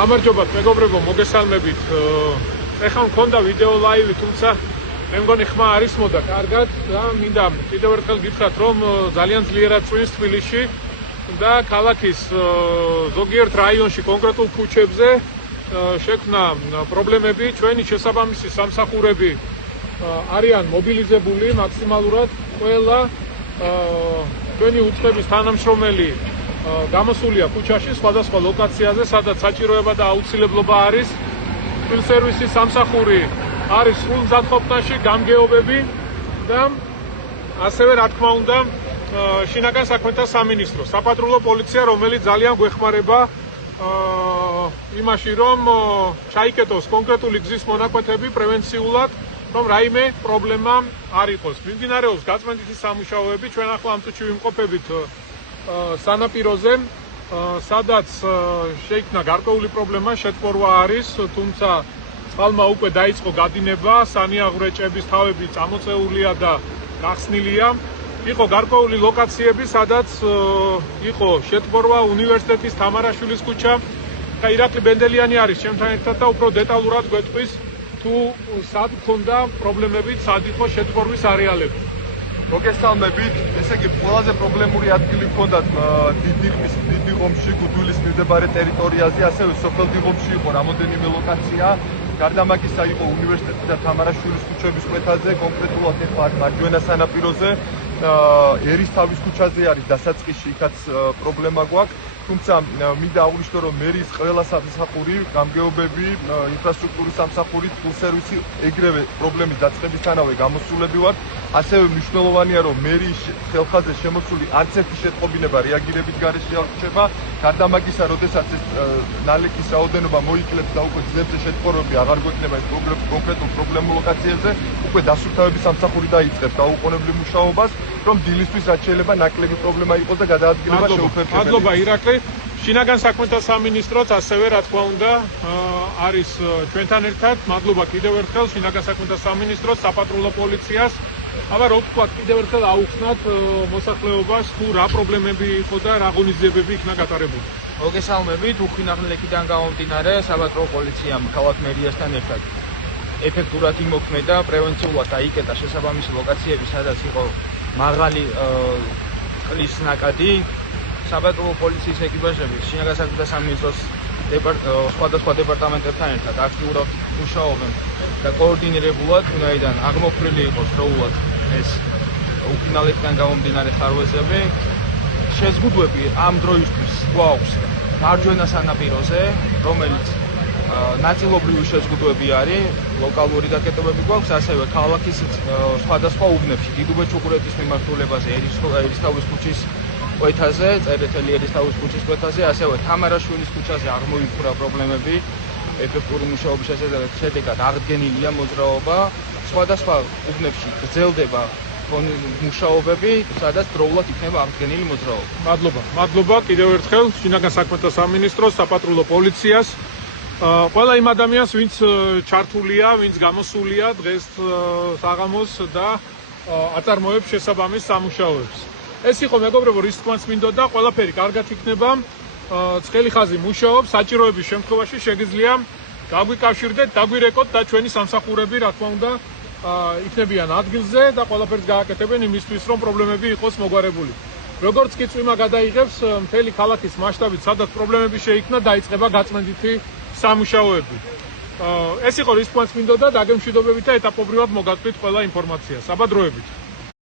გამარჯობა მეგობრებო, მოგესალმებით. ეხლა მქონდა ვიდეო ლაივი, თუმცა მე მგონი ხმა არ ისმოდა კარგად და მინდა კიდევ ერთხელ გითხრათ, რომ ძალიან ძლიერად წვიმს თბილისში და ქალაქის ზოგიერთ რაიონში, კონკრეტულ ქუჩებზე შექმნა პრობლემები. ჩვენი შესაბამისი სამსახურები არიან მობილიზებული მაქსიმალურად. ყველა ჩვენი უწყების თანამშრომელი გამოსულია ქუჩაში სხვადასხვა ლოკაციაზე, სადაც საჭიროება და აუცილებლობა არის. თბილისის სერვისის სამსახური არის სრულ მზადყოფნაში, გამგეობები და ასევე რა თქმა უნდა შინაგან საქმეთა სამინისტრო, საპატრულო პოლიცია, რომელიც ძალიან გვეხმარება იმაში, რომ ჩაიკეტოს კონკრეტული გზის მონაკვეთები პრევენციულად, რომ რაიმე პრობლემა არ იყოს. მიმდინარეობს გაწმენდითი სამუშაოები, ჩვენ ახლა ამ წუთში ვიმყოფებით სანაპიროზე, სადაც შეიქმნა გარკვეული პრობლემა, შეთბორვა არის, თუმცა წყალმა უკვე დაიწყო გადინება, სანიაღვრეჭების თავები წამოწეულია და გახსნილია. იყო გარკვეული ლოკაციები, სადაც იყო შეთბორვა, უნივერსიტეტის თამარაშვილის ქუჩა და ირაკლი ბენდელიანი არის ჩემთან ერთად და უფრო დეტალურად გვეტყვის თუ სად ქონდა პრობლემები, სად იყო შეთბორვის არეალები. მოგესალმებით, ესე იგი ყველაზე პრობლემური ადგილი ჰქონდათ დიდიღომში, გუდულის მიმდებარე ტერიტორიაზე, ასევე სოფელ დიდიღომში იყო რამოდენიმე ლოკაცია. გარდა მაგისა იყო უნივერსიტეტის და თამარაშვილის ქუჩების კვეთაზე, კონკრეტულად ეხლა მარჯვენა სანაპიროზე, ერისთავის ქუჩაზე არის დასაწყისში, იქაც პრობლემა გვაქვს. თუმცა მინდა აღვნიშნო, რომ მერის ყველა სამსახური, გამგეობები, ინფრასტრუქტურის სამსახური, თბილისის სერვისი ეგრევე პრობლემის დაწყებისთანავე გამოსულები ვართ. ასევე მნიშვნელოვანია, რომ მერის ხელხაზე შემოსული არც ერთი შეტყობინება რეაგირებით გარეშე არ რჩება. გარდა მაგისა, როდესაც ეს ნალექის რაოდენობა მოიკლებს და უკვე გზებზე შეტყობინებები აღარ გვექნება ეს კონკრეტულ პრობლემურ ლოკაციებზე, უკვე დასუფთავების სამსახური დაიწყებს დაუყოვნებლივ მუშაობას, რომ დილისთვის რაც შეიძლება ნაკლები პრობლემა იყოს და გადაადგილება შეუხერხებელი. მადლობა ირაკლი. შინაგან საქმეთა სამინისტროც ასევე რა თქმა უნდა არის ჩვენთან ერთად. მადლობა კიდევ ერთხელ შინაგან საქმეთა სამინისტროს, საპატრულო პოლიციას. აბა რო ვთქვათ, კიდევ ერთხელ აუხსნათ მოსახლეობას თუ რა პრობლემები იყო და რა ღონისძიებები იქნა გატარებული. მოგესალმებით, უხინაღლეკიდან გამომდინარე, საპატრულო პოლიციამ ქალაქ მერიასთან ერთად ეფექტურად იმოქმედა, პრევენციულად დაიკეტა შესაბამისი ლოკაციები, სადაც იყო მაღალი წყლის ნაკადი. საპატრულო პოლიციის ეკიპაჟები შინაგან საქმეთა სამინისტროს სხვადასხვა დეპარტამენტებთან ერთად აქტიურად მუშაობენ და კოორდინირებულად, ვინაიდან აღმოფხვრილი იყოს დროულად ეს უხინალეთიდან გამომდინარე ხარვეზები. შეზღუდვები ამ დროისთვის გვაქვს მარჯვენა სანაპიროზე, რომელიც ნაწილობრივი შეზღუდვები არის, ლოკალური დაკეტებები გვაქვს, ასევე ქალაქის სხვადასხვა უბნებში, დიდუბე-ჩუღურეთის მიმართულებაზე, ერისთავის ქუჩის კვეთაზე, წერეთელი ერისთავის ქუჩის კვეთაზე, ასევე თამარაშვილის ქუჩაზე აღმოიფხვრა პრობლემები, ეფექტური მუშაობის შედეგად აღდგენილია მოძრაობა, სხვადასხვა უბნებში გრძელდება მუშაობები, სადაც დროულად იქნება აღდგენილი მოძრაობა. მადლობა კიდევ ერთხელ შინაგან საქმეთა სამინისტროს, საპატრულო პოლიციას. ყველა იმ ადამიანს, ვინც ჩართულია, ვინც გამოსულია დღეს საღამოს და აწარმოებს შესაბამის სამუშაოებს. ეს იყო მეგობრებო, რის თქმაც მინდოდა, ყველაფერი კარგად იქნება, ცხელი ხაზი მუშაობს, საჭიროების შემთხვევაში შეგიძლია გაგვიკავშირდეთ, დაგვირეკოთ და ჩვენი სამსახურები, რა თქმა უნდა, იქნებიან ადგილზე და ყველაფერს გააკეთებენ იმისთვის, რომ პრობლემები იყოს მოგვარებული. როგორც კი წვიმა გადაიღებს მთელი ქალაქის მასშტაბით, სადაც პრობლემები შეიქმნა, დაიწყება გაწმენდითი სამუშაოები. ეს იყო რის თქმაც მინდოდა, დაგემშვიდობებით და ეტაპობრივად მოგაწვით ყველა ინფორმაციას. აბა დროებით.